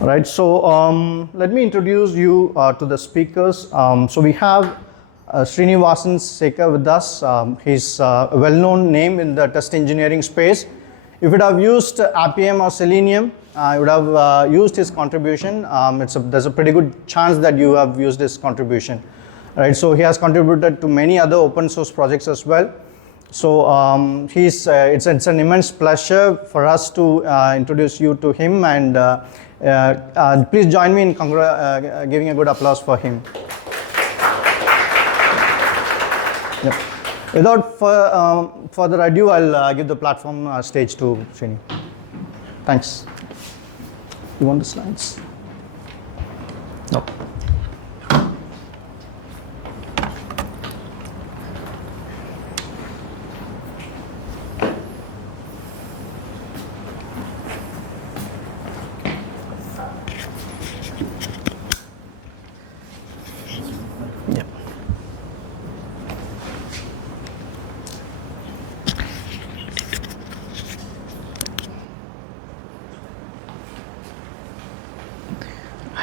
Right, so let me introduce you to the speakers. So we have Srinivasan Sekar with us. He's a well-known name in the test engineering space. If you would have used Appium or Selenium, I would have used his contribution. There's a pretty good chance that you have used his contribution. Right, so he has contributed to many other open source projects as well. So it's an immense pleasure for us to introduce you to him, and please join me in giving a good applause for him. Yep. Without further ado, I'll give the platform stage to Srini. Thanks. You want the slides? No.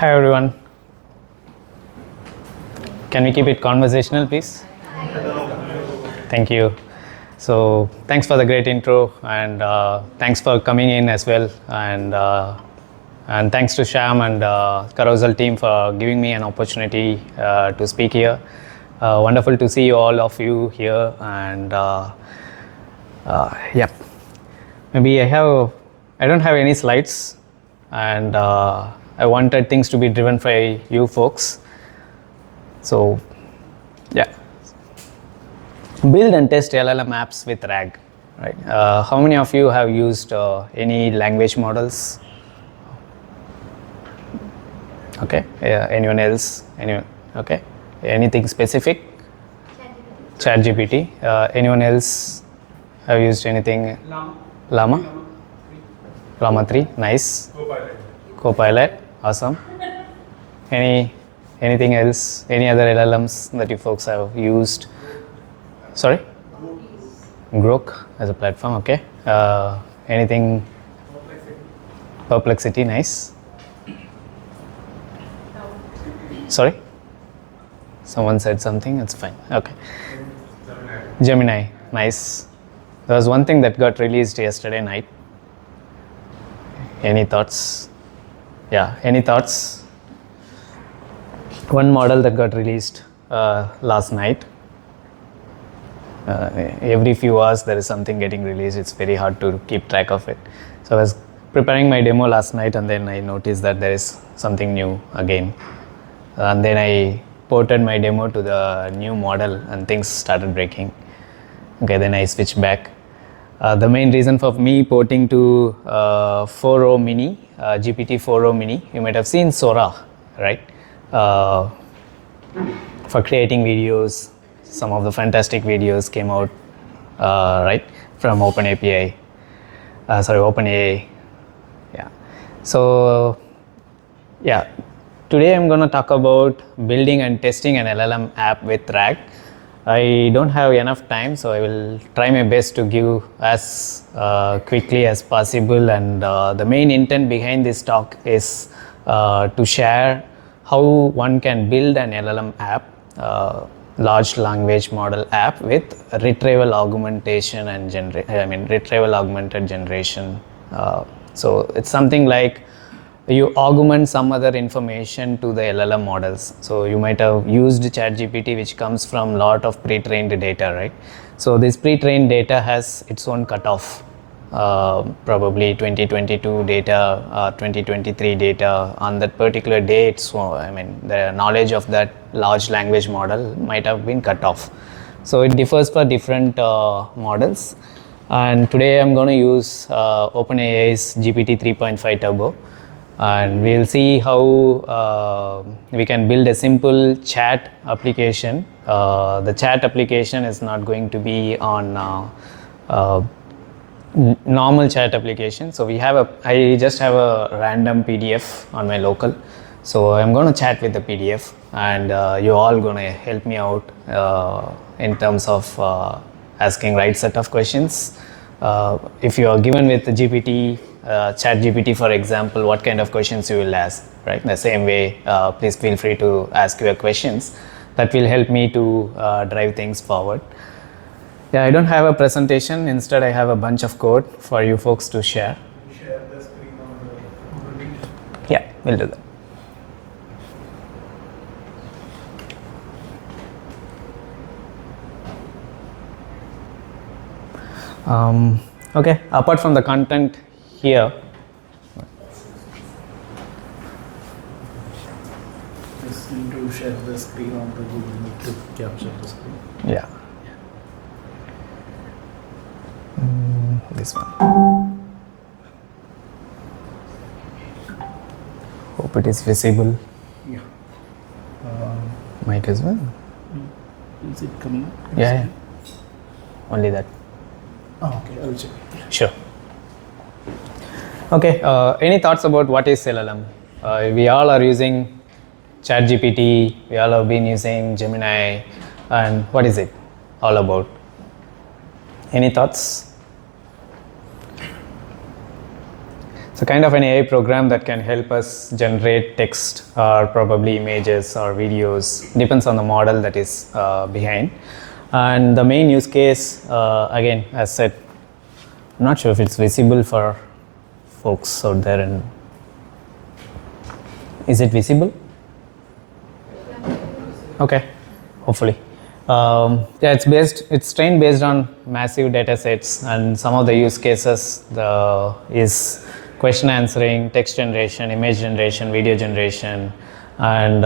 Hi everyone. Can we keep it conversational, please? Thank you. So thanks for the great intro, and thanks for coming in as well, and thanks to Sham and Carousel team for giving me an opportunity to speak here. Wonderful to see all of you here, and yeah. Maybe I don't have any slides, and I wanted things to be driven by you folks. So, yeah. Build and test LLM apps with RAG. Right? How many of you have used any language models? Okay. Anyone else? Anyone? Okay. Anything specific? ChatGPT. Anyone else have used anything? Llama? Llama 3. Nice. Copilot. Awesome. Anything else? Any other LLMs that you folks have used? Sorry? Grok as a platform. Okay. Anything? Perplexity. Nice. Sorry? Someone said something. It's fine. Okay. Gemini. Nice. There was one thing that got released yesterday night. Any thoughts? Yeah, any thoughts? One model that got released last night. Every few hours there is something getting released. It's very hard to keep track of it. So I was preparing my demo last night, and then I noticed that there is something new again. And then I ported my demo to the new model, and things started breaking. Okay, then I switched back. The main reason for me porting to 4o Mini, GPT 4o Mini, you might have seen Sora, right? For creating videos, some of the fantastic videos came out, right, from OpenAI. Yeah. So, yeah, today I'm going to talk about building and testing an LLM app with RAG. I don't have enough time, so I will try my best to give as quickly as possible, and the main intent behind this talk is to share how one can build an LLM app, large language model app with retrieval-augmentation and retrieval-augmented generation. So it's something like you augment some other information to the LLM models. So you might have used ChatGPT, which comes from a lot of pre-trained data, right? So this pre-trained data has its own cutoff, probably 2022 data, 2023 data. On that particular day, the knowledge of that large language model might have been cut off. So it differs for different models. And today I'm going to use OpenAI's GPT 3.5 Turbo. And we'll see how we can build a simple chat application. The chat application is not going to be on normal chat application. So I just have a random PDF on my local. So I'm going to chat with the PDF, and you're all going to help me out in terms of asking right set of questions. If you are given with the GPT ChatGPT, for example, what kind of questions you will ask, right? The same way, please feel free to ask your questions. That will help me to drive things forward. Yeah, I don't have a presentation. Instead, I have a bunch of code for you folks to share. Share the screen on the Google Meet. Yeah, we'll do that. Okay, apart from the content here, Just need to share the screen on the Google Meet to capture the screen. yeah. This one. Hope it is visible. Yeah. Mic as well. Is it coming up? Yeah, yeah. Only that. Oh, okay, I'll check. Sure. Okay, any thoughts about what is LLM? We all are using ChatGPT, we all have been using Gemini, and what is it all about? Any thoughts? It's a kind of an AI program that can help us generate text or probably images or videos, depends on the model that is behind. And the main use case, again, as said, I'm not sure if it's visible for folks out there. And is it visible? Okay, hopefully. Yeah, it's trained based on massive data sets, and some of the use cases is question answering, text generation, image generation, video generation. And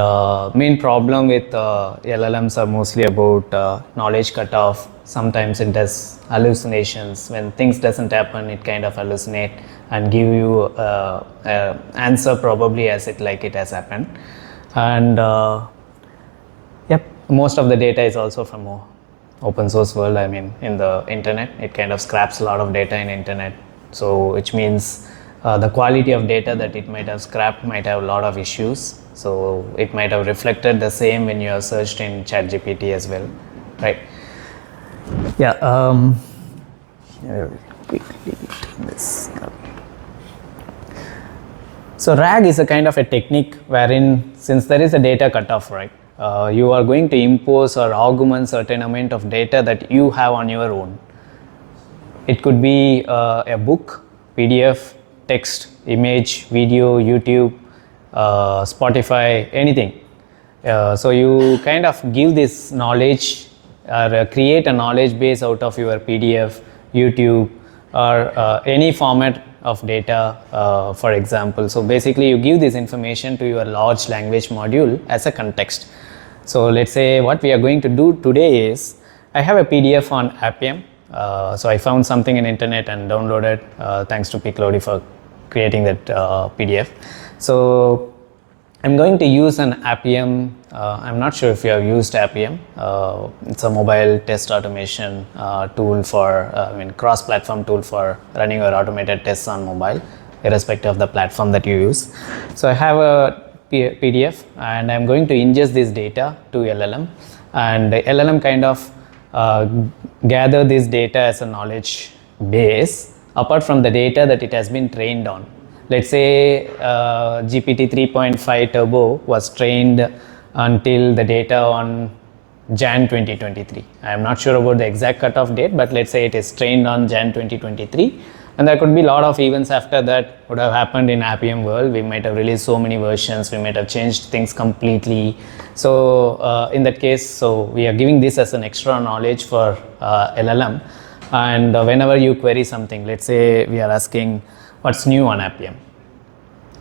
main problem with LLMs are mostly about knowledge cutoff. Sometimes it does hallucinations. When things doesn't happen, it kind of hallucinate and give you answer probably as it has happened. And yep, most of the data is also from open source world. I mean, in the internet, it kind of scraps a lot of data in internet. So which means the quality of data that it might have scrapped might have a lot of issues. So it might have reflected the same when you have searched in ChatGPT as well, right? Yeah. Quickly turn this up. So RAG is a kind of a technique wherein, since there is a data cutoff, right? You are going to impose or augment certain amount of data that you have on your own. It could be a book, PDF, text, image, video, YouTube, Spotify, anything. So you kind of give this knowledge or create a knowledge base out of your PDF, YouTube, or any format of data, for example. So basically you give this information to your large language module as a context. So let's say what we are going to do today is, I have a PDF on Appium. So I found something in internet and downloaded, thanks to Piclody for creating that PDF. So I'm going to use an Appium. I'm not sure if you have used Appium. It's a mobile test automation tool for, cross-platform tool for running your automated tests on mobile, irrespective of the platform that you use. So I have a PDF and I'm going to ingest this data to LLM, and the LLM kind of gather this data as a knowledge base apart from the data that it has been trained on. Let's say GPT 3.5 Turbo was trained until the data on Jan 2023. I am not sure about the exact cutoff date, but let's say it is trained on Jan 2023. And there could be a lot of events after that would have happened in Appium world. We might have released so many versions, we might have changed things completely. So in that case, so we are giving this as an extra knowledge for LLM. And whenever you query something, let's say we are asking what's new on Appium,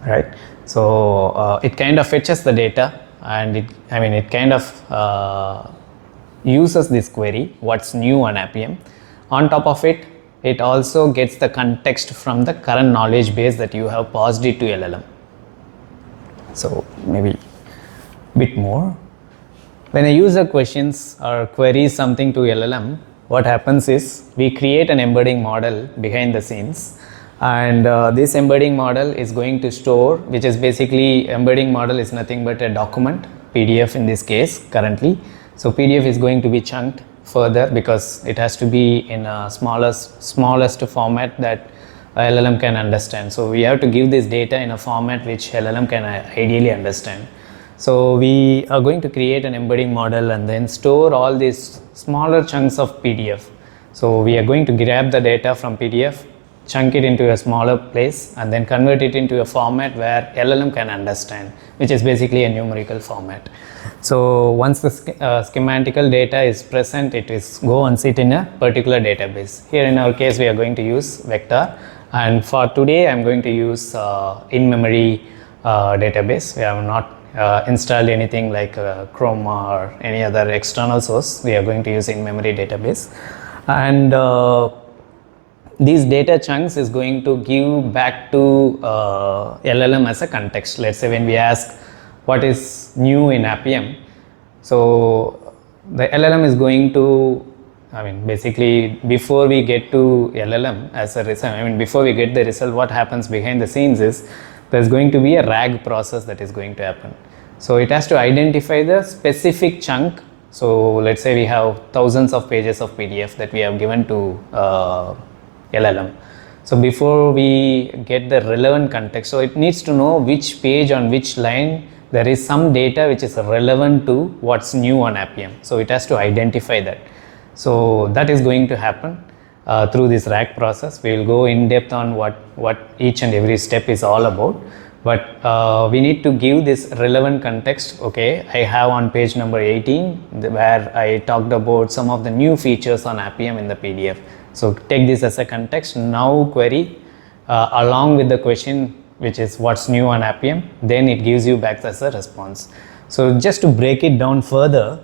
right? So it kind of fetches the data, and it kind of uses this query, what's new on Appium. On top of it, it also gets the context from the current knowledge base that you have passed it to LLM. So maybe a bit more. When a user questions or queries something to LLM, what happens is we create an embedding model behind the scenes, and this embedding model is going to store, which is basically, embedding model is nothing but a document, PDF in this case currently. So PDF is going to be chunked further because it has to be in a smallest format that LLM can understand. So we have to give this data in a format which LLM can ideally understand. So we are going to create an embedding model and then store all these smaller chunks of PDF. So we are going to grab the data from PDF, chunk it into a smaller place, and then convert it into a format where LLM can understand, which is basically a numerical format. So once the schematical data is present, it is go and sit in a particular database. Here in our case, we are going to use vector, and for today, I'm going to use in-memory database. We have not installed anything like Chrome or any other external source. We are going to use in-memory database, and these data chunks is going to give back to LLM as a context. Let's say when we ask what is new in Appium, so the LLM is going to, basically before we get to LLM as a result, before we get the result, what happens behind the scenes is there's going to be a RAG process that is going to happen. So it has to identify the specific chunk. So let's say we have thousands of pages of PDF that we have given to LLM. So before we get the relevant context, so it needs to know which page on which line there is some data which is relevant to what's new on Appium. So it has to identify that. So that is going to happen through this RAG process. We will go in depth on what each and every step is all about. But we need to give this relevant context. Okay, I have on page number 18 where I talked about some of the new features on Appium in the PDF. So take this as a context. Now query along with the question which is what's new on Appium, then it gives you back as a response. So just to break it down further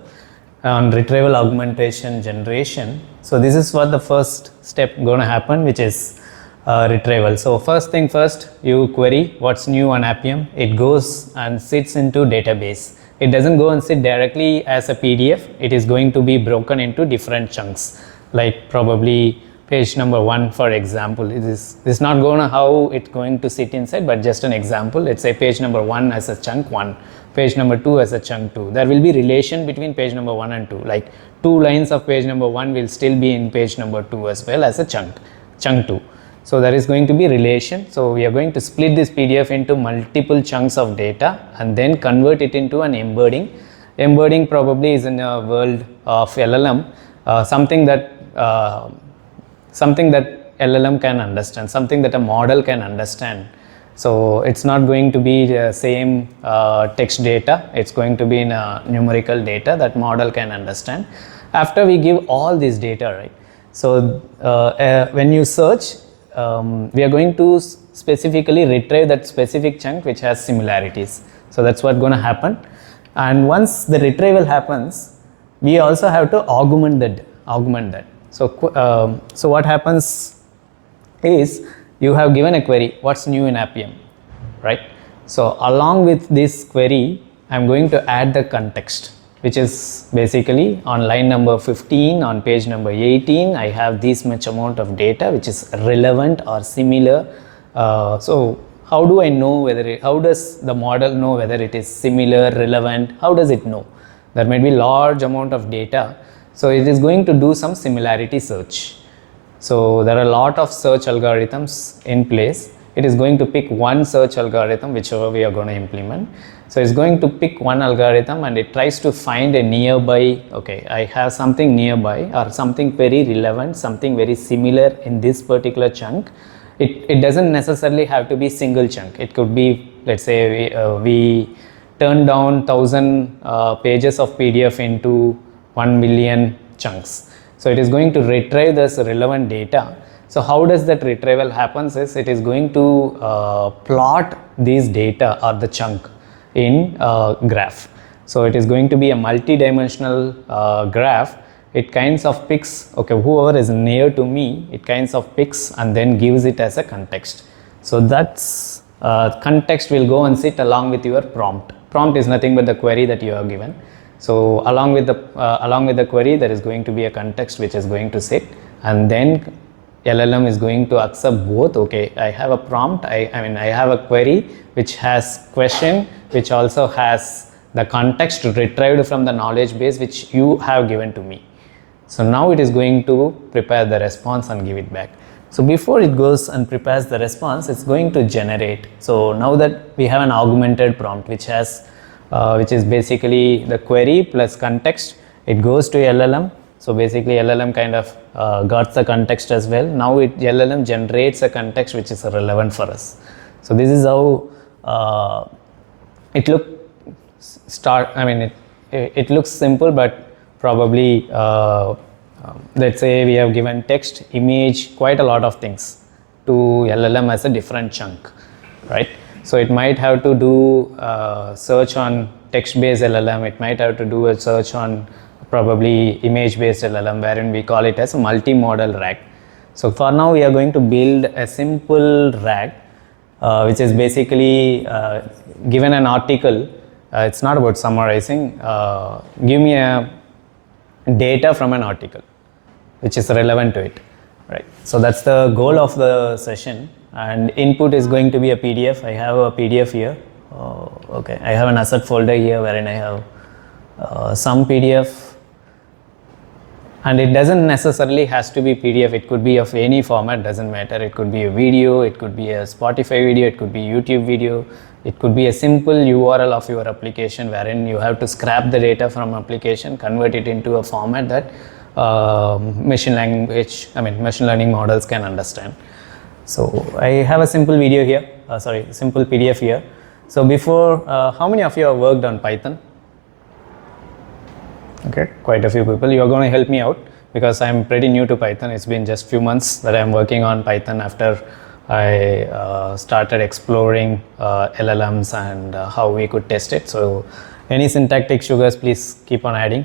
on Retrieval-Augmented Generation, so this is what the first step going to happen, which is retrieval. So first thing first, you query what's new on Appium. It goes and sits into database. It doesn't go and sit directly as a PDF. It is going to be broken into different chunks, like probably page number 1, for example. This is not going to how it's going to sit inside, but just an example. Let's say page number 1 as a chunk 1, page number 2 as a chunk 2. There will be relation between page number 1 and 2. Like 2 lines of page number 1 will still be in page number 2 as well as a chunk 2. So there is going to be relation. So we are going to split this PDF into multiple chunks of data and then convert it into an embedding. Embedding probably is in a world of LLM, something that LLM can understand, something that a model can understand. So it's not going to be the same text data. It's going to be in a numerical data that model can understand. After we give all this data, right? So when you search, we are going to specifically retrieve that specific chunk which has similarities. So that's what's going to happen. And once the retrieval happens, we also have to augment that. So what happens is you have given a query, what's new in Appium, right? So along with this query, I'm going to add the context, which is basically on line number 15, on page number 18, I have this much amount of data which is relevant or similar. So how do I know how does the model know whether it is similar, relevant? How does it know? There might be large amount of data. So it is going to do some similarity search. So there are a lot of search algorithms in place. It is going to pick one search algorithm, whichever we are going to implement. So it's going to pick one algorithm and it tries to find a nearby, okay, I have something nearby or something very relevant, something very similar in this particular chunk. It doesn't necessarily have to be single chunk. It could be, let's say we turn down 1,000 pages of PDF into 1 million chunks. So it is going to retrieve this relevant data. So how does that retrieval happens is it is going to plot these data or the chunk in graph. So it is going to be a multi-dimensional graph. It kinds of picks, okay, whoever is near to me, it kinds of picks and then gives it as a context. So that's context will go and sit along with your prompt. Prompt is nothing but the query that you have given. So along with the query, there is going to be a context which is going to sit, and then LLM is going to accept both. Okay, I have a prompt, I have a query which has question, which also has the context retrieved from the knowledge base which you have given to me. So now it is going to prepare the response and give it back. So before it goes and prepares the response, it's going to generate. So now that we have an augmented prompt which has which is basically the query plus context, it goes to LLM. So basically LLM kind of got the context as well. Now LLM generates a context which is relevant for us. So this is how it it looks simple, but probably let's say we have given text, image, quite a lot of things to LLM as a different chunk, right? So it might have to do search on text-based LLM, it might have to do a search on probably image-based LLM, wherein we call it as a multimodal RAG. So for now we are going to build a simple RAG which is basically given an article. It's not about summarizing. Give me a data from an article which is relevant to it, right? So that's the goal of the session, and input is going to be a PDF. I have a PDF here. Okay, I have an asset folder here wherein I have some PDF, and it doesn't necessarily has to be PDF. It could be of any format, doesn't matter. It could be a video, it could be a Spotify video, it could be YouTube video, it could be a simple URL of your application wherein you have to scrap the data from application, convert it into a format that machine learning models can understand. So I have a simple video here, simple PDF here. So before, how many of you have worked on Python? Okay, quite a few people. You are going to help me out because I'm pretty new to Python. It's been just few months that I'm working on Python after I started exploring LLMs and how we could test it. So any syntactic sugars, please keep on adding.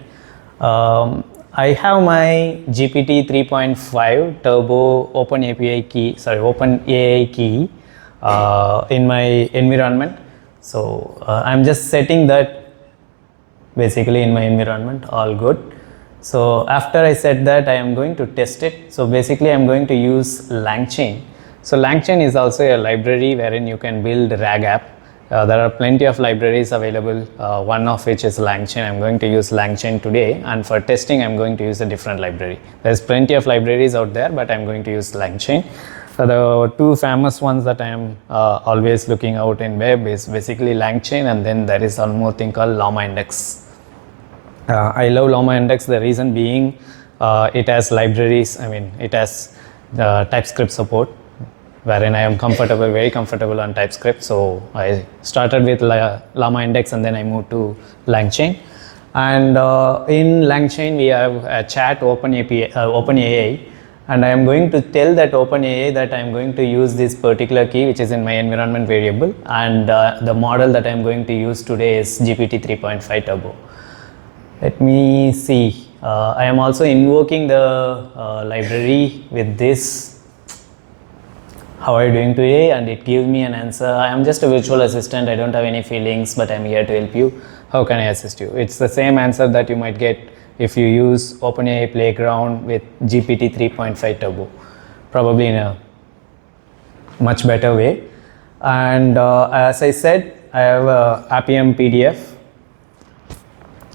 I have my GPT 3.5 Turbo OpenAI key in my environment. So I'm just setting that basically in my environment, all good. So after I set that, I am going to test it. So basically I'm going to use LangChain. So LangChain is also a library wherein you can build RAG app. There are plenty of libraries available, one of which is LangChain. I'm going to use LangChain today, and for testing I'm going to use a different library. There's plenty of libraries out there, but I'm going to use LangChain. So the two famous ones that I am always looking out in web is basically LangChain, and then there is one more thing called Llama Index. I love Llama Index, the reason being it has libraries, it has TypeScript support, wherein I am very comfortable on TypeScript. So I started with Llama Index and then I moved to LangChain. And in LangChain we have a chat OpenAI, and I am going to tell that OpenAI that I am going to use this particular key which is in my environment variable, and the model that I am going to use today is GPT 3.5 Turbo. Let me see. I am also invoking the library with this. How are you doing today? And it gives me an answer. I am just a virtual assistant. I don't have any feelings, but I'm here to help you. How can I assist you? It's the same answer that you might get if you use OpenAI Playground with GPT 3.5 Turbo, probably in a much better way. And as I said, I have a Appium PDF.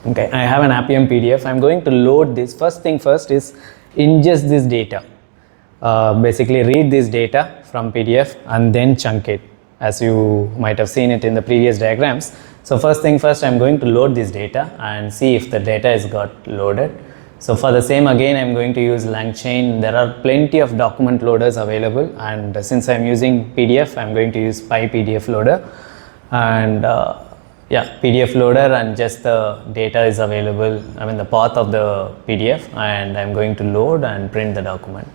Okay, I have an Appium PDF. I'm going to load this. First thing first is ingest this data. Basically read this data from PDF and then chunk it, as you might have seen it in the previous diagrams. So first thing first, I'm going to load this data and see if the data is got loaded. So for the same, again, I'm going to use LangChain. There are plenty of document loaders available, and since I'm using PDF, I'm going to use PyPDF loader. And PDF loader, and just the data is available, the path of the PDF, and I'm going to load and print the document.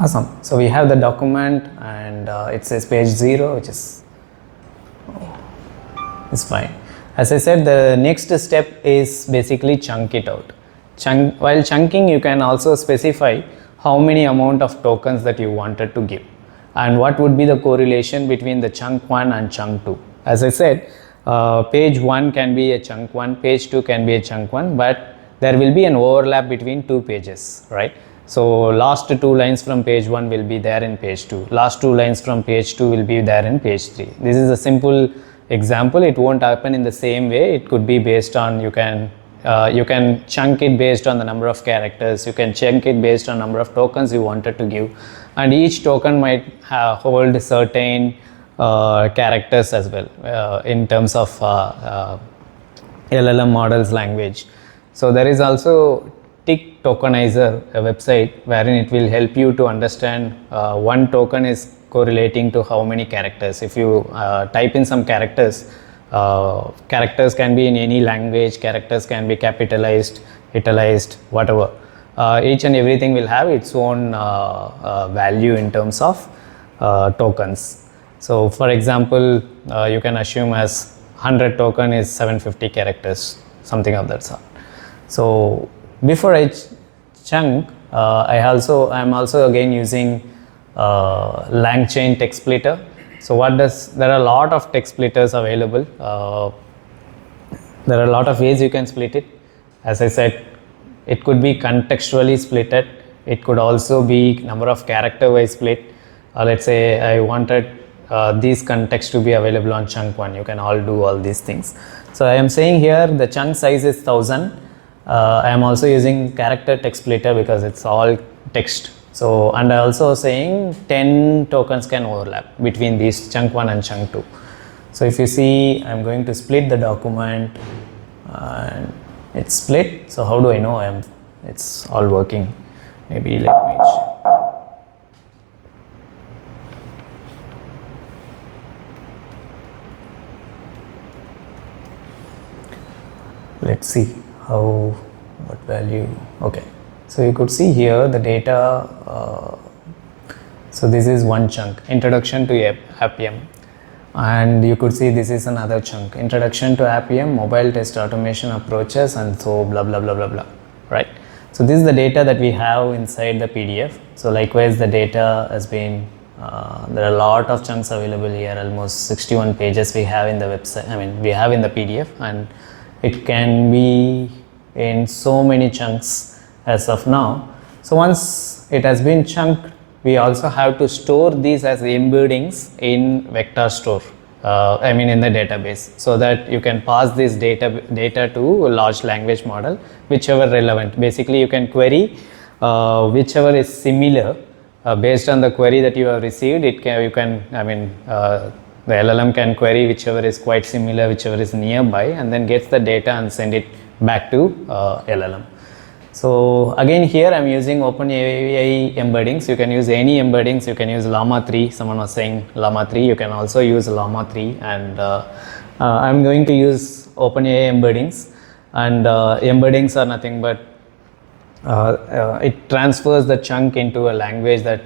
Awesome. So we have the document, and it says page 0, which is fine. As I said, the next step is basically chunk it out. While chunking, you can also specify how many amount of tokens that you wanted to give, and what would be the correlation between the chunk 1 and chunk 2. As I said, page 1 can be a chunk 1, page 2 can be a chunk 1, but there will be an overlap between two pages, right? So last 2 lines from page 1 will be there in page 2. Last 2 lines from page 2 will be there in page 3. This is a simple example. It won't happen in the same way. It could be based on, you can you can chunk it based on the number of characters, you can chunk it based on number of tokens you wanted to give, and each token might hold certain characters as well in terms of LLM models language. So there is also tick tokenizer, a website wherein it will help you to understand one token is correlating to how many characters. If you type in some characters, characters can be in any language, characters can be capitalized, italicized, whatever. Each and everything will have its own value in terms of tokens. So for example, you can assume as 100 token is 750 characters, something of that sort. So before I chunk, I'm also again using LangChain text splitter. So there are a lot of text splitters available. There are a lot of ways you can split it. As I said, it could be contextually splitted. It could also be number of character wise split. Let's say I wanted these contexts to be available on chunk 1. You can all do all these things. So I am saying here the chunk size is 1000. I am also using character text splitter because it's all text. So, and I also saying 10 tokens can overlap between these chunk 1 and chunk 2. So if you see, I'm going to split the document and it's split. So how do I know it's all working? Maybe let me check. Let's see what value. Okay, so you could see here the data. So this is one chunk, introduction to Appium, and you could see this is another chunk, introduction to Appium, mobile test automation approaches, and so blah blah blah blah blah, right? So this is the data that we have inside the PDF. So likewise the data has been there are a lot of chunks available here, almost 61 pages we have in the website, we have in the PDF, and it can be in so many chunks as of now. So once it has been chunked, we also have to store these as embeddings in vector store, in the database, so that you can pass this data to a large language model, whichever relevant. Basically you can query whichever is similar based on the query that you have received. The LLM can query whichever is quite similar, whichever is nearby, and then gets the data and send it back to LLM. So again here I'm using OpenAI embeddings. You can use any embeddings. You can use Llama 3. Someone was saying Llama 3. You can also use Llama 3, and I'm going to use OpenAI embeddings. And embeddings are nothing but it transfers the chunk into a language that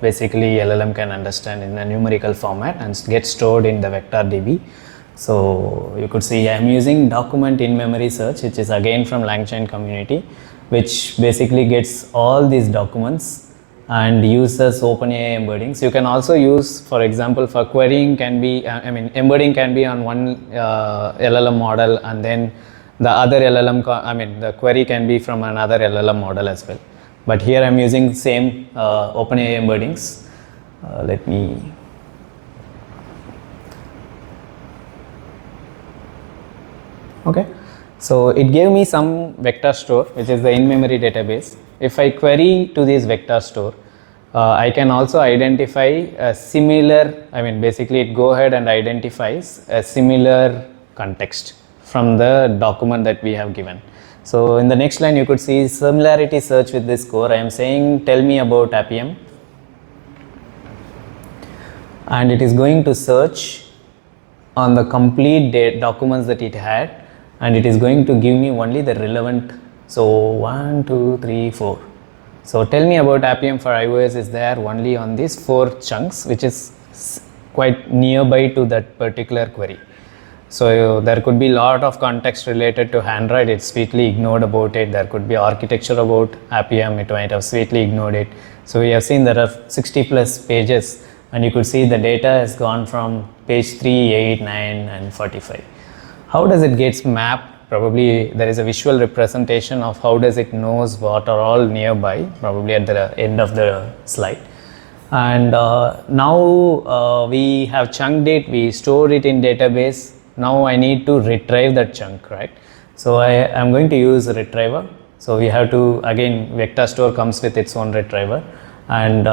basically LLM can understand in a numerical format and get stored in the vector DB. So you could see I'm using document in-memory search, which is again from LangChain community, which basically gets all these documents and uses OpenAI embeddings. You can also use, for example, for querying can be, embedding can be on one LLM model, and then the other LLM, the query can be from another LLM model as well. But here I'm using same OpenAI embeddings. Let me. Okay, so it gave me some vector store, which is the in-memory database. If I query to this vector store, I can also identify a similar, basically it go ahead and identifies a similar context from the document that we have given. So in the next line you could see similarity search with this core. I am saying tell me about Appium, and it is going to search on the complete documents that it had, and it is going to give me only the relevant. So 1, 2, 3, 4. So tell me about Appium for iOS is there only on these 4 chunks, which is quite nearby to that particular query. So there could be a lot of context related to Android, it's sweetly ignored about it. There could be architecture about Appium, it might have sweetly ignored it. So we have seen there are 60 plus pages, and you could see the data has gone from page 3, 8, 9 and 45. How does it get mapped? Probably there is a visual representation of how does it knows what are all nearby, probably at the end of the slide. And now we have chunked it, we stored it in database. Now I need to retrieve that chunk, right? So I am going to use a retriever. So we have to, again, vector store comes with its own retriever, and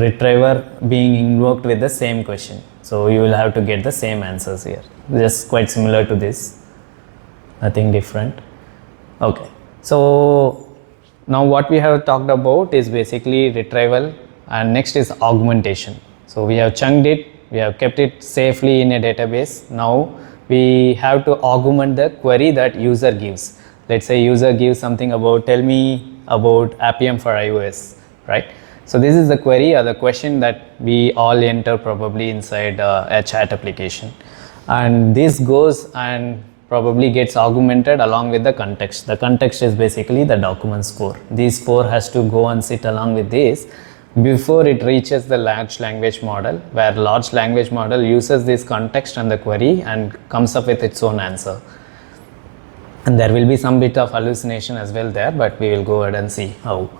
retriever being invoked with the same question. So you will have to get the same answers here. Just quite similar to this, nothing different. Okay, so now what we have talked about is basically retrieval, and next is augmentation. So we have chunked it, we have kept it safely in a database. Now we have to augment the query that user gives. Let's say user gives something about, tell me about Appium for iOS, right? So this is the query or the question that we all enter probably inside a chat application, and this goes and probably gets augmented along with the context. The context is basically the document score. These 4 has to go and sit along with this before it reaches the large language model, where large language model uses this context and the query and comes up with its own answer. And there will be some bit of hallucination as well there, but we will go ahead and see how.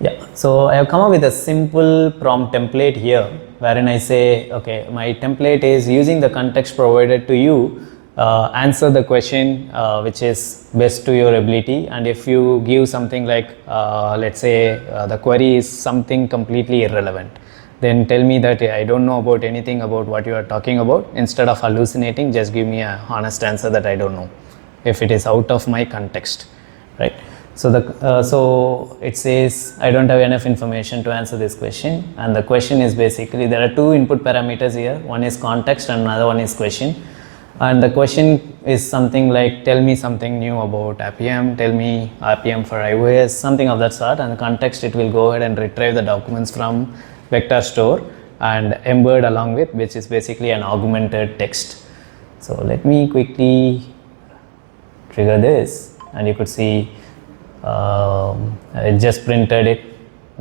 Yeah, so I have come up with a simple prompt template here, wherein I say, okay, my template is using the context provided to you, answer the question which is best to your ability. And if you give something like, let's say the query is something completely irrelevant, then tell me that I don't know about anything about what you are talking about. Instead of hallucinating, just give me a honest answer that I don't know, if it is out of my context, right? So so it says I don't have enough information to answer this question, and the question is basically there are 2 input parameters here. One is context and another one is question. And the question is something like, tell me something new about Appium, tell me Appium for iOS, something of that sort. And the context, it will go ahead and retrieve the documents from vector store and embed along with, which is basically an augmented text. So let me quickly trigger this, and you could see it just printed it,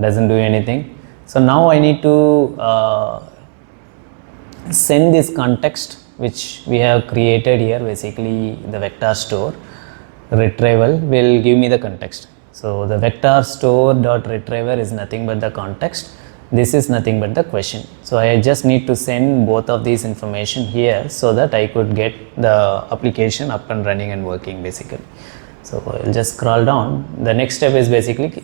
doesn't do anything. So now I need to send this context which we have created here, basically the vector store retrieval will give me the context. So the vector store dot retriever is nothing but the context. This is nothing but the question. So I just need to send both of these information here so that I could get the application up and running and working basically. So I'll just scroll down. The next step is basically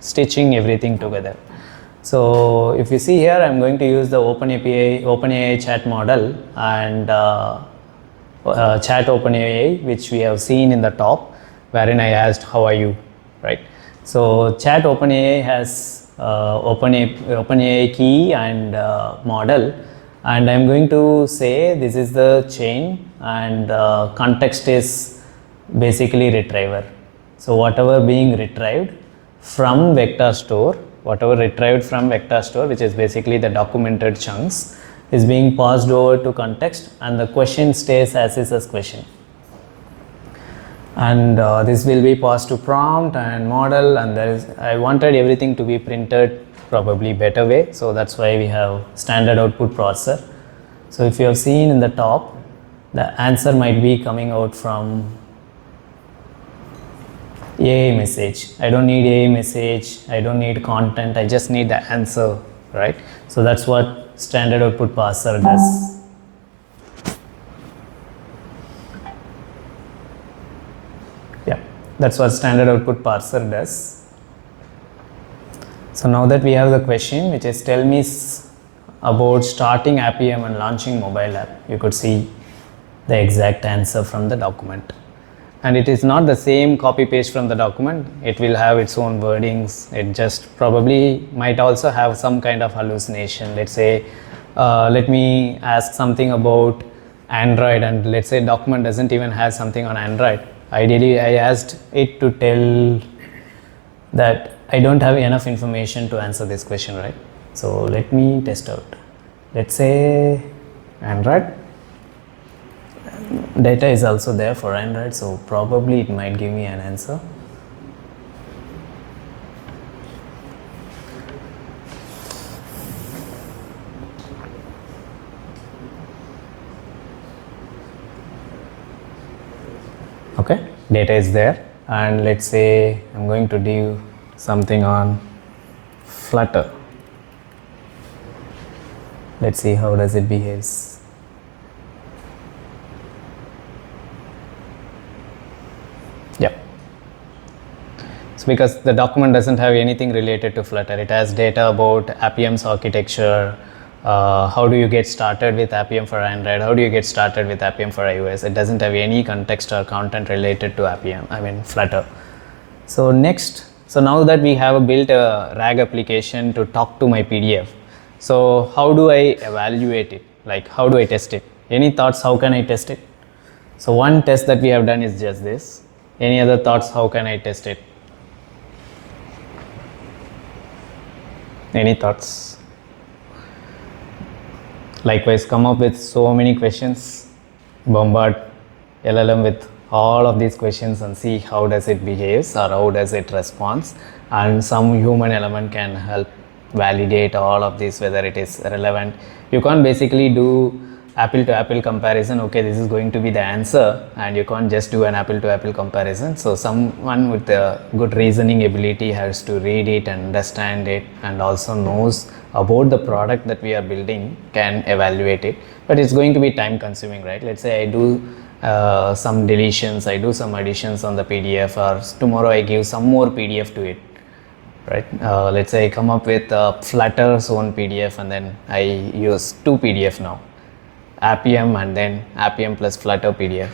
stitching everything together. So if you see here, I'm going to use the OpenAI chat model and chat OpenAI, which we have seen in the top, wherein I asked, how are you, right? So chat OpenAI has OpenAI key and model, and I'm going to say this is the chain, and context is basically retriever. So whatever being retrieved from vector store, which is basically the documented chunks, is being passed over to context, and the question stays as is as question. And this will be passed to prompt and model, and I wanted everything to be printed probably better way, so that's why we have standard output processor. So if you have seen in the top, the answer might be coming out from AI message. I don't need AI message, I don't need content, I just need the answer, right? So that's what standard output parser does. Yeah, that's what standard output parser does. So now that we have the question, which is tell me about starting Appium and launching mobile app, you could see the exact answer from the document. And it is not the same copy paste from the document, it will have its own wordings. It just probably might also have some kind of hallucination. Let's say let me ask something about Android, and let's say document doesn't even have something on Android. Ideally I asked it to tell that I don't have enough information to answer this question, right? So let me test out. Let's say Android. Data is also there for Android, so probably it might give me an answer. Okay, data is there, and let's say I'm going to do something on Flutter. Let's see how does it behaves. Yep. So because the document doesn't have anything related to Flutter, it has data about Appium's architecture, how do you get started with Appium for Android, how do you get started with Appium for iOS. It doesn't have any context or content related to Flutter. So next, so now that we have built a RAG application to talk to my PDF, so how do I evaluate it? Like how do I test it? Any thoughts how can I test it? So one test that we have done is just this. Any other thoughts how can I test it? Any thoughts? Likewise, come up with so many questions, bombard LLM with all of these questions and see how does it behaves or how does it responds, and some human element can help validate all of this whether it is relevant. You can't basically do apple to apple comparison, okay this is going to be the answer, and you can't just do an apple to apple comparison. So someone with a good reasoning ability has to read it and understand it and also knows about the product that we are building can evaluate it. But it's going to be time consuming, right? Let's say I do some deletions, I do some additions on the PDF, or tomorrow I give some more PDF to it, right? Let's say I come up with Flutter's own PDF and then I use two PDF now, Appium and then Appium plus Flutter PDF.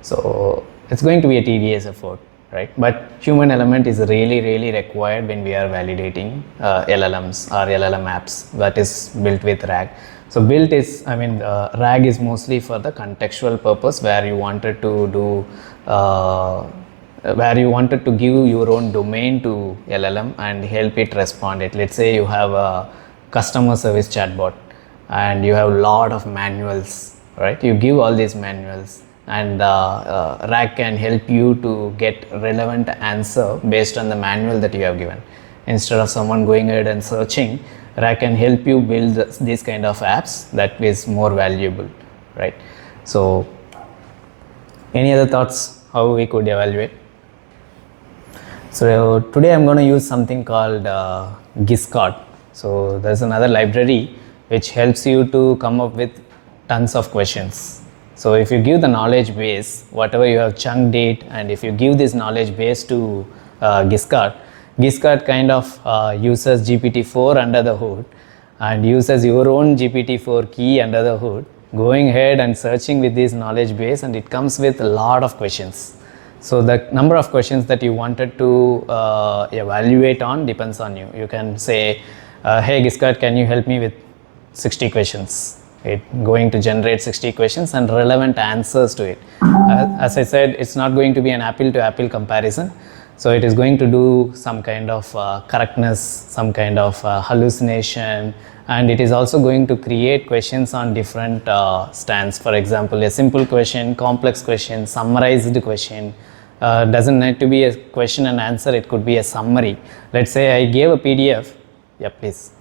So it's going to be a tedious effort, right? But human element is really required when we are validating LLMs or LLM apps that is built with RAG. So built is, RAG is mostly for the contextual purpose where you wanted to do where you wanted to give your own domain to LLM and help it respond it. Let's say you have a customer service chatbot and you have a lot of manuals, right? You give all these manuals and RAG can help you to get relevant answer based on the manual that you have given. Instead of someone going ahead and searching, RAG can help you build these kind of apps that is more valuable, right? So any other thoughts how we could evaluate? So today I'm going to use something called Giscard. So there's another library which helps you to come up with tons of questions. So if you give the knowledge base, whatever you have chunked it, and if you give this knowledge base to Giscard, Giscard kind of uses GPT-4 under the hood and uses your own GPT-4 key under the hood, going ahead and searching with this knowledge base, and it comes with a lot of questions. So the number of questions that you wanted to evaluate on depends on you. You can say, hey Giscard, can you help me with 60 questions? It's going to generate 60 questions and relevant answers to it. As I said, it's not going to be an apple to apple comparison. So it is going to do some kind of correctness, some kind of hallucination, and it is also going to create questions on different stands. For example, a simple question, complex question, summarized question. Doesn't need to be a question and answer, it could be a summary. Let's say I gave a PDF. Yeah, please.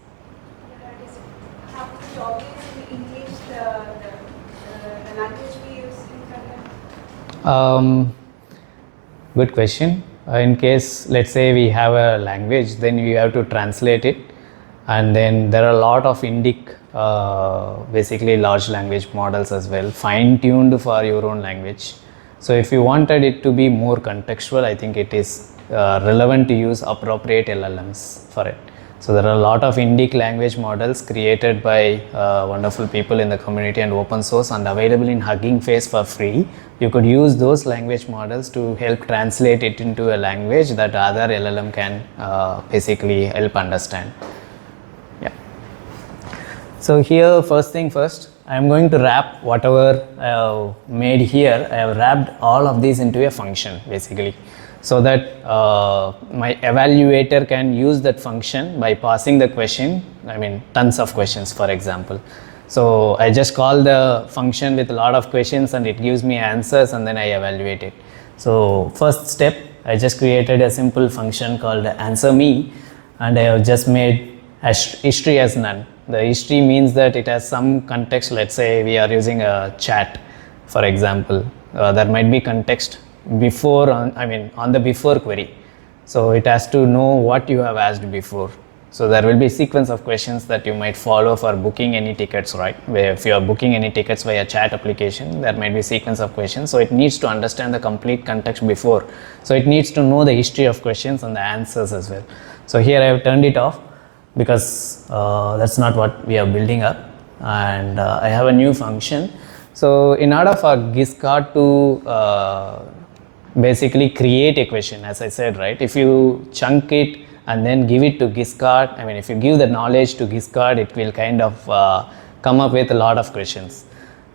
Good question. In case, let's say we have a language, then you have to translate it, and then there are a lot of basically large language models as well, fine-tuned for your own language. So if you wanted it to be more contextual, I think it is relevant to use appropriate LLMs for it. So there are a lot of Indic language models created by wonderful people in the community and open source and available in Hugging Face for free. You could use those language models to help translate it into a language that other LLM can basically help understand. Yeah. So here, first thing first, I am going to wrap whatever I have made here. I have wrapped all of these into a function basically, so that my evaluator can use that function by passing the question, tons of questions for example. So I just call the function with a lot of questions and it gives me answers and then I evaluate it. So first step, I just created a simple function called answer me, and I have just made history as none. The history means that it has some context. Let's say we are using a chat, for example. There might be context before on the before query. So it has to know what you have asked before. So there will be sequence of questions that you might follow for booking any tickets, right? Where if you are booking any tickets via chat application, there might be sequence of questions. So it needs to understand the complete context before. So it needs to know the history of questions and the answers as well. So here I have turned it off because that's not what we are building up. And I have a new function. So in order for Giscard to basically create a question, as I said, right? If you chunk it and then give it to Giscard, I mean, if you give the knowledge to Giscard, it will kind of come up with a lot of questions.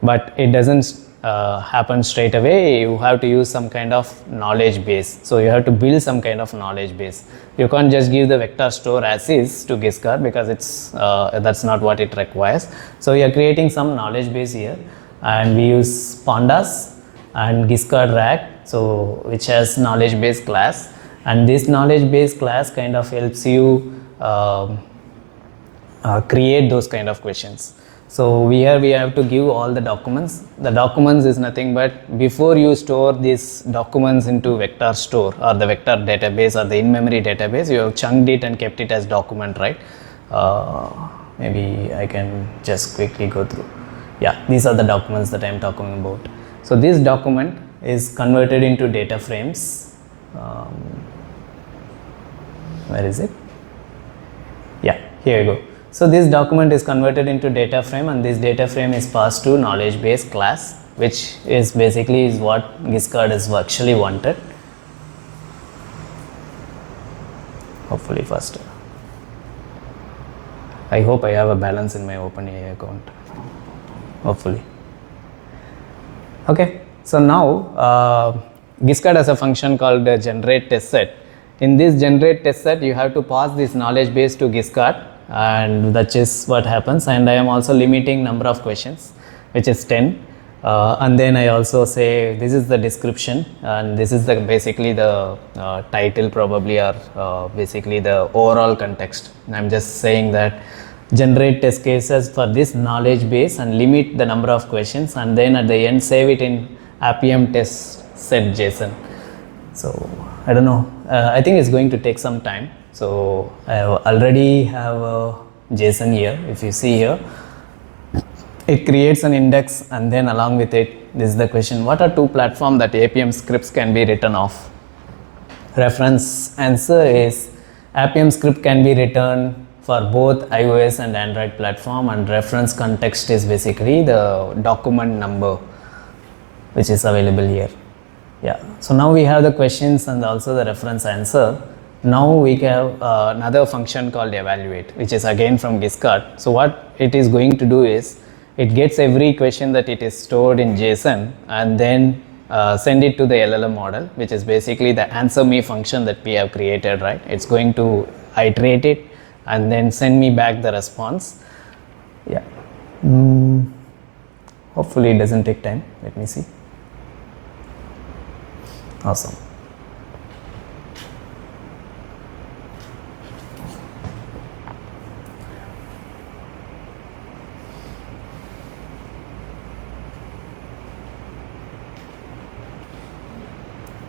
But it doesn't happen straight away. You have to use some kind of knowledge base. So you have to build some kind of knowledge base. You can't just give the vector store as is to Giscard because it's that's not what it requires. So we are creating some knowledge base here, and we use pandas and Giscard RAG, so which has knowledge base class, and this knowledge base class kind of helps you create those kind of questions. So here we have to give all the documents. The documents is nothing but before you store these documents into vector store or the vector database or the in-memory database, you have chunked it and kept it as document, right? Maybe I can just quickly go through. Yeah, these are the documents that I am talking about. So this document is converted into data frames. Where is it? Yeah, here you go. So this document is converted into data frame, and this data frame is passed to knowledge base class, which is basically is what Giscard is actually wanted. Hopefully faster. I hope I have a balance in my OpenAI account. Hopefully. Okay, so now Giscard has a function called generate test set. In this generate test set, you have to pass this knowledge base to Giscard, and that is what happens. And I am also limiting number of questions, which is 10. And then I also say this is the description, and this is the basically the title probably, or basically the overall context. And I'm just saying that generate test cases for this knowledge base and limit the number of questions, and then at the end save it in Appium test set JSON. So I don't know, I think it's going to take some time. So I already have a JSON here. If you see here, it creates an index, and then along with it, this is the question: what are two platforms that Appium scripts can be written off? Reference answer is Appium script can be written for both iOS and Android platform, and reference context is basically the document number which is available here. Yeah, so now we have the questions and also the reference answer. Now we have another function called evaluate, which is again from Giscard. So what it is going to do is it gets every question that it is stored in JSON and then send it to the LLM model, which is basically the answer me function that we have created, right? It's going to iterate it and then send me back the response. Yeah. Hopefully it doesn't take time. Let me see. Awesome.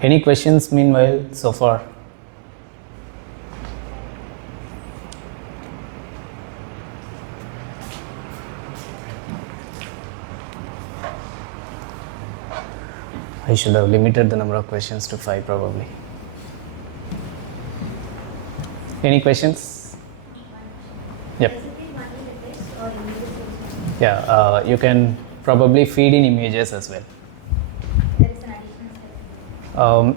Any questions meanwhile so far? I should have limited the number of questions to 5 probably. Any questions? Yep. Yeah, you can probably feed in images as well.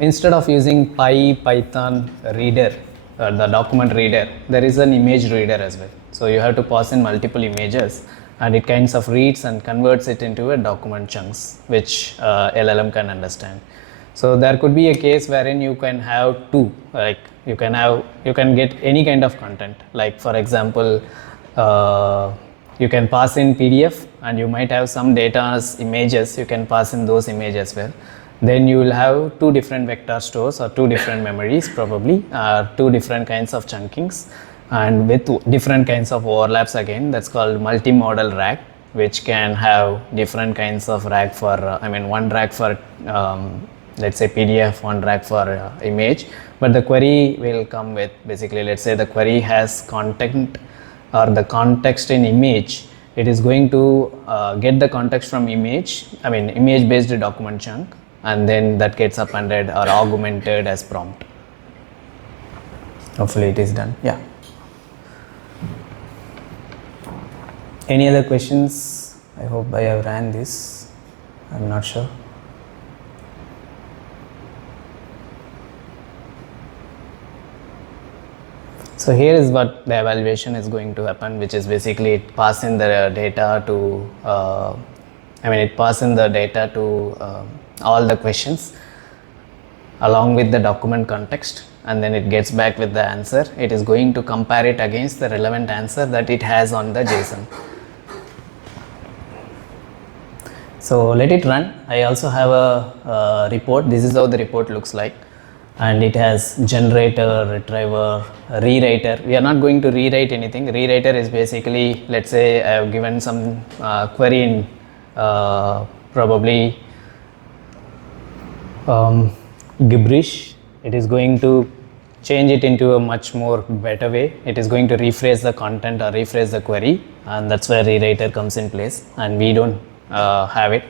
Instead of using Python reader, the document reader, there is an image reader as well. So you have to pass in multiple images, and it kinds of reads and converts it into a document chunks, which LLM can understand. So there could be a case wherein you can have two, like you can get any kind of content. Like for example, you can pass in PDF, and you might have some data as images. You can pass in those images as well. Then you will have two different vector stores or two different memories probably, two different kinds of chunkings, and with different kinds of overlaps again. That's called multi-model RAG, which can have different kinds of RAG for, one RAG for let's say PDF on RAG for image, but the query will come with basically, let's say the query has content or the context in image. It is going to get the context from image, I mean image based document chunk, and then that gets appended or augmented as prompt. Hopefully it is done. Yeah. Any other questions? I hope I have ran this. I'm not sure. So here is what the evaluation is going to happen, which is basically it pass in the data to, it pass in the data to all the questions along with the document context, and then it gets back with the answer. It is going to compare it against the relevant answer that it has on the JSON. So let it run. I also have a report. This is how the report looks like. And it has generator, retriever, rewriter. We are not going to rewrite anything. Rewriter is basically, let's say I have given some query in probably gibberish. It is going to change it into a much more better way. It is going to rephrase the content or rephrase the query, and that's where rewriter comes in place, and we don't have it.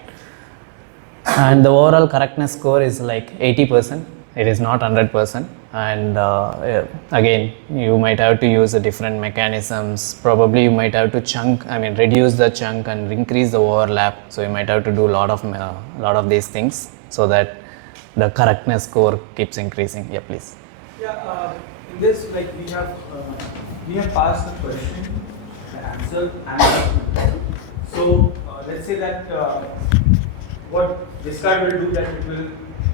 And the overall correctness score is like 80%. It is not 100%, and again you might have to use the different mechanisms. Probably you might have to reduce the chunk and increase the overlap, so you might have to do a lot of these things so that the correctness score keeps increasing. Yeah, please. Yeah, in this, like we have passed the question, the answer, and the document. So let's say that what Sekar will do, that it will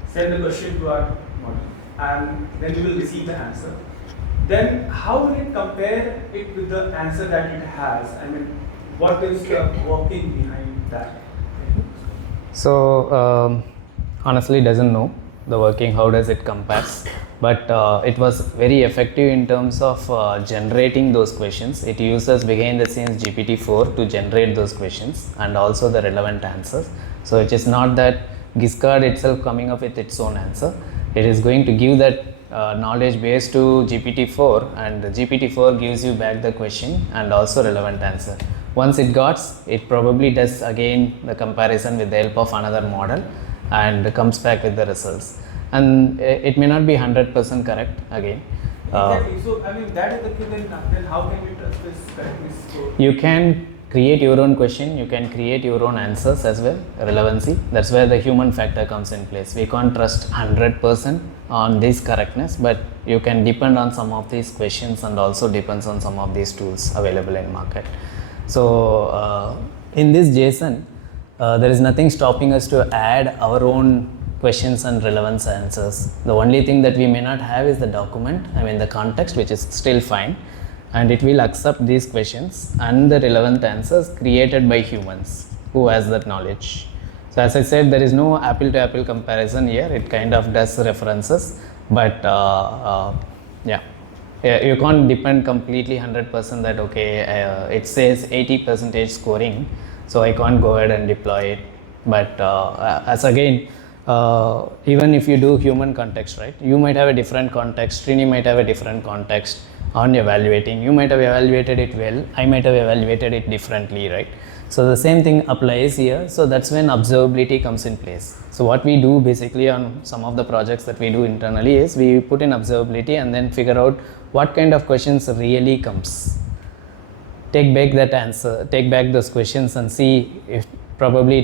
send the question to our model, and then we will receive the answer. Then how will it compare it with the answer that it has? I mean, what is the working behind that? So honestly doesn't know the working, how does it compares, but it was very effective in terms of generating those questions. It uses behind the scenes GPT-4 to generate those questions and also the relevant answers. So it is not that Sekar itself coming up with its own answer. It is going to give that knowledge base to GPT-4, and the GPT-4 gives you back the question and also relevant answer. Once it probably does again the comparison with the help of another model and comes back with the results. And it may not be 100% correct again. Exactly. So I mean, that is the thing. Then how can we trust this correctness score? You can create your own question, you can create your own answers as well, relevancy. That's where the human factor comes in place. We can't trust 100% on this correctness, but you can depend on some of these questions and also depends on some of these tools available in market. So in this JSON, there is nothing stopping us to add our own questions and relevance answers. The only thing that we may not have is the document, the context, which is still fine, and it will accept these questions and the relevant answers created by humans who has that knowledge. So as I said, there is no apple to apple comparison here. It kind of does references, but you can't depend completely 100% that it says 80% scoring, so I can't go ahead and deploy it. But as again, even if you do human context, right, you might have a different context, Srini might have a different context on evaluating. You might have evaluated it well, I might have evaluated it differently, right? So the same thing applies here. So that's when observability comes in place. So what we do basically on some of the projects that we do internally is we put in observability and then figure out what kind of questions really comes. Take back that answer, take back those questions and see if probably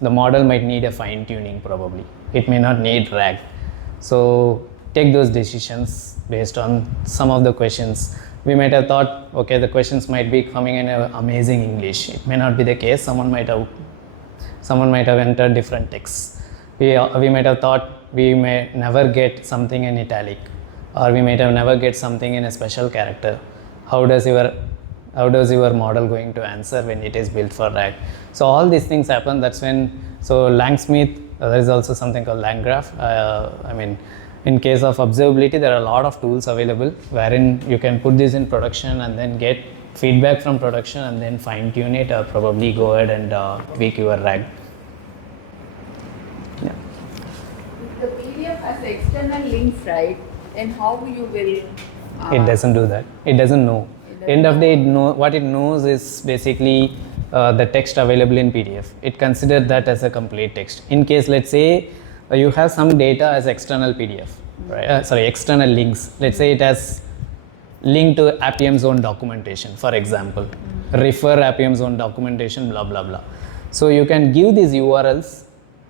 the model might need a fine tuning probably. It may not need RAG. So take those decisions based on some of the questions. We might have thought, the questions might be coming in amazing English. It may not be the case. Someone might have entered different texts. We might have thought we may never get something in italic, or we might have never get something in a special character. How does your model going to answer when it is built for RAG? So all these things happen. That's when, Langsmith, there is also something called LangGraph. In case of observability, there are a lot of tools available wherein you can put this in production and then get feedback from production and then fine tune it, or probably go ahead and tweak your RAG. Yeah, the external links, right? Then how you will? It doesn't do that. It doesn't know. doesn't End of the day, know. what it knows is basically the text available in PDF. It considers that as a complete text. In case, let's say, you have some data as external PDF, right? External links. Let's say it has link to Appium Zone documentation, for example. Refer Appium Zone documentation, blah, blah, blah. So you can give these URLs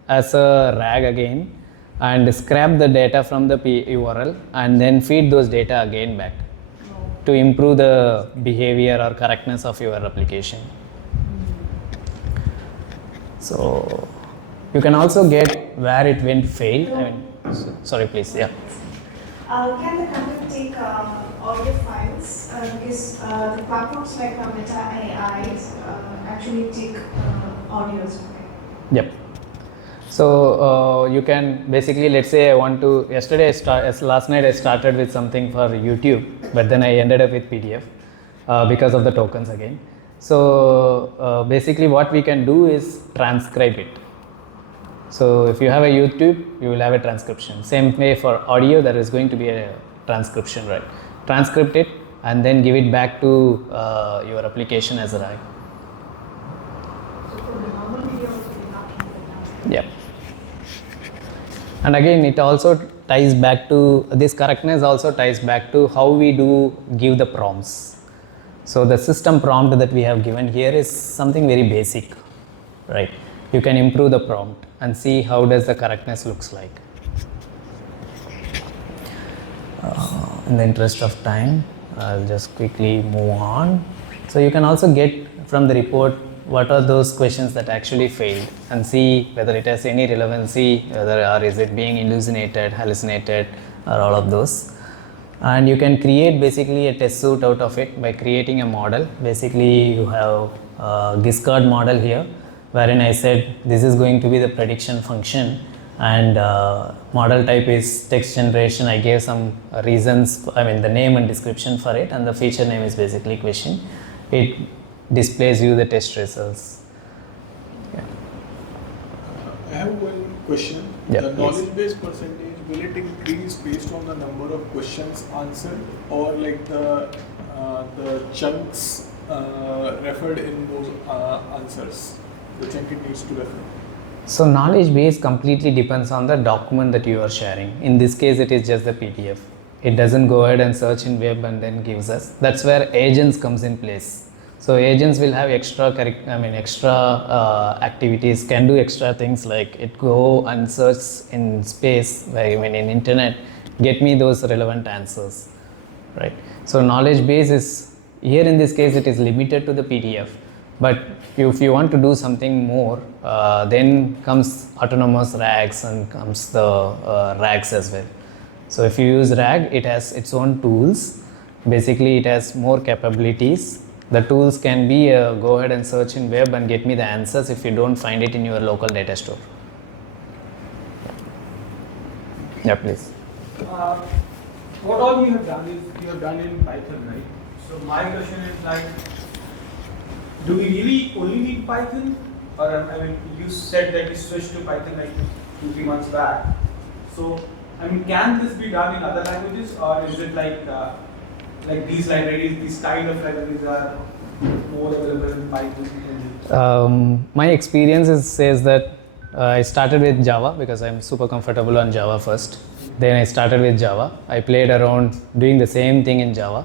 as a RAG again and scrap the data from the URL and then feed those data again back to improve the behavior or correctness of your application. So you can also get where it went fail. I mean, sorry, please, yeah. Can the company take audio files? Because the platforms like Meta AI actually take audios. Yep. So you can basically, let's say I want to, last night I started with something for YouTube, but then I ended up with PDF because of the tokens again. So basically what we can do is transcribe it. So if you have a YouTube, you will have a transcription. Same way for audio, there is going to be a transcription, right? Transcript it and then give it back to your application as a RAG. So for the normal video, we have to do that. Yep. And again, it also ties back to, this correctness also ties back to how we do give the prompts. So the system prompt that we have given here is something very basic, right? You can improve the prompt and see how does the correctness looks like. In the interest of time, I'll just quickly move on. So you can also get from the report what are those questions that actually failed and see whether it has any relevancy, or is it being hallucinated, or all of those. And you can create basically a test suite out of it by creating a model. Basically, you have a Discord model here, wherein I said this is going to be the prediction function, and model type is text generation. I gave some reasons, I mean the name and description for it, and the feature name is basically question. It displays you the test results. Yeah. I have one question. Yeah, The please. knowledge base percentage, will it increase based on the number of questions answered, or like the chunks referred in those answers? The chunk it needs to refer. So knowledge base completely depends on the document that you are sharing. In this case, it is just the PDF. It doesn't go ahead and search in web and then gives us. That's where agents comes in place. So agents will have extra activities, can do extra things like it go and search in space, in internet, get me those relevant answers, right? So knowledge base is, here in this case it is limited to the PDF, but if you want to do something more, then comes autonomous RAGs and comes the RAGs as well. So if you use RAG, it has its own tools. Basically, it has more capabilities. The tools can be go ahead and search in web and get me the answers if you don't find it in your local data store. Yeah, please. What all you have done is you have done in Python, right? So my question is like, do we really only need Python? Or I mean, you said that you switched to Python like 2-3 months back. So I mean, can this be done in other languages, or is it like these libraries, these kind of libraries are more available in Python? My experience says that I started with Java because I'm super comfortable on Java first. Then I started with Java. I played around doing the same thing in Java.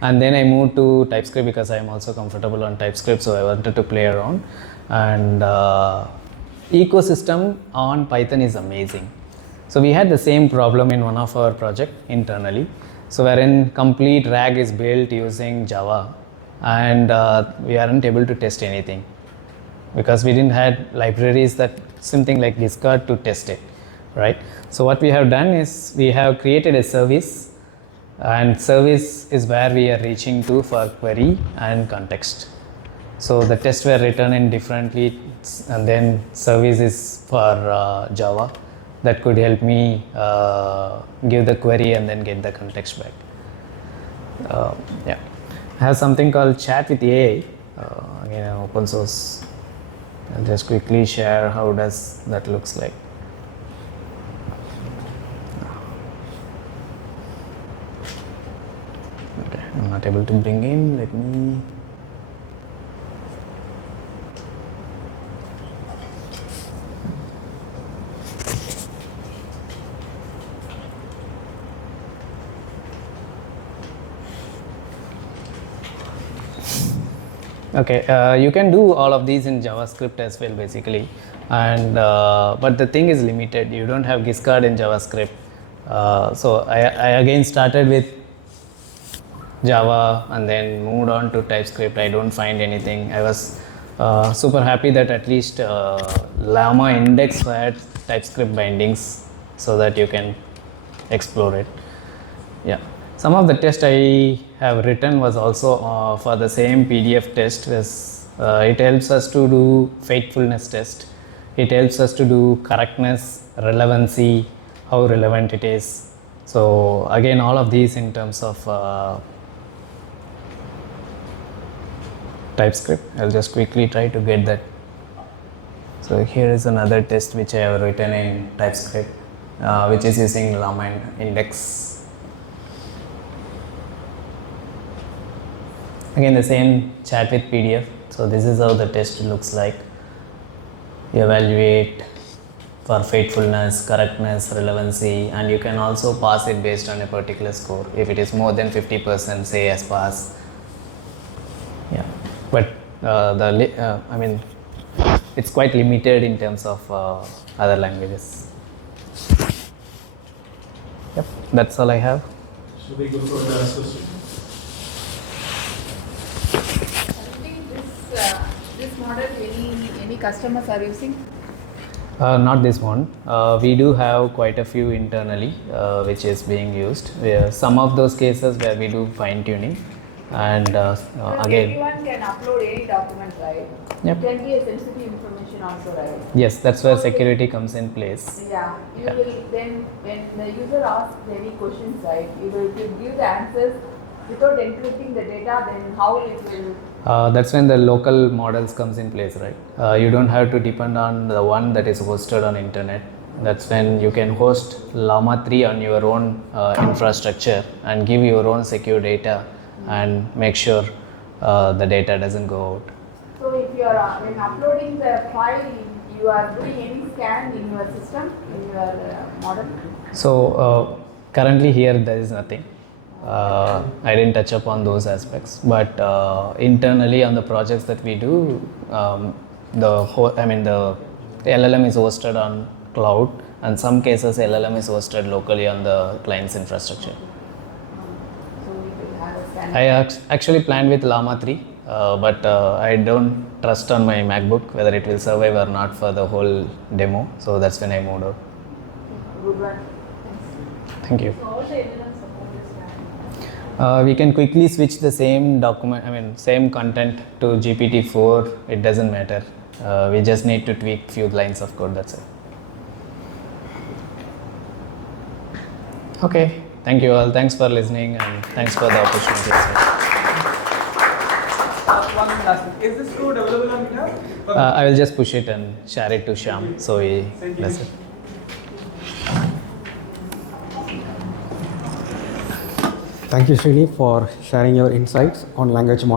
And then I moved to TypeScript because I'm also comfortable on TypeScript, so I wanted to play around. And ecosystem on Python is amazing. So we had the same problem in one of our project internally. So wherein complete RAG is built using Java, and we aren't able to test anything because we didn't have libraries that something like Discord to test it, right? So what we have done is we have created a service, and service is where we are reaching to for query and context. So the tests were written in differently, and then service is for Java. That could help me give the query and then get the context back. Yeah, I have something called Chat with AI, again open source. I'll just quickly share how does that looks like. not able to bring in. Let me. Okay, you can do all of these in JavaScript as well, basically, and but the thing is limited. You don't have Giscard in JavaScript, so I again started with Java and then moved on to TypeScript. I don't find anything. I was super happy that at least Llama index had TypeScript bindings so that you can explore it. Yeah. Some of the test I have written was also for the same PDF test. It helps us to do faithfulness test. It helps us to do correctness, relevancy, how relevant it is. So again, all of these in terms of TypeScript. I'll just quickly try to get that. So here is another test which I have written in TypeScript, which is using Llama index. Again, the same chat with PDF. So this is how the test looks like. You evaluate for faithfulness, correctness, relevancy, and you can also pass it based on a particular score. If it is more than 50%, say as pass. Yeah, but I mean, it's quite limited in terms of other languages. Yep, that's all I have. Should we go for the last question? This model, any customers are using? Not this one. We do have quite a few internally which is being used. Some of those cases where we do fine tuning, and again, Anyone can upload any document, right? Yep. It can be a sensitive information also, right? yes, that's where security comes in place. Yeah, you Yeah. will then, when the user asks any questions, right, you will give the answers without encrypting the data, then how it will. That's when the local models comes in place, right? You don't have to depend on the one that is hosted on internet. That's when you can host Llama 3 on your own infrastructure and give your own secure data and make sure the data doesn't go out. So if you are, when uploading the file, you are doing any scan in your system, in your model? So currently here there is nothing. I didn't touch upon those aspects, but internally on the projects that we do, the LLM is hosted on cloud, and some cases LLM is hosted locally on the client's infrastructure. So we will have a scan. I actually planned with Llama 3, but I don't trust on my MacBook whether it will survive or not for the whole demo, so that's when I moved out. Good one. Thank you. So all the LLM support is We can quickly switch the same same content to GPT-4. It doesn't matter. We just need to tweak few lines of code. That's it. Okay. Thank you all. Thanks for listening and thanks for the opportunity. One last thing. Is this code available on GitHub? I will just push it and share it to Shyam. So he does it. Thank you, Srini, for sharing your insights on language models.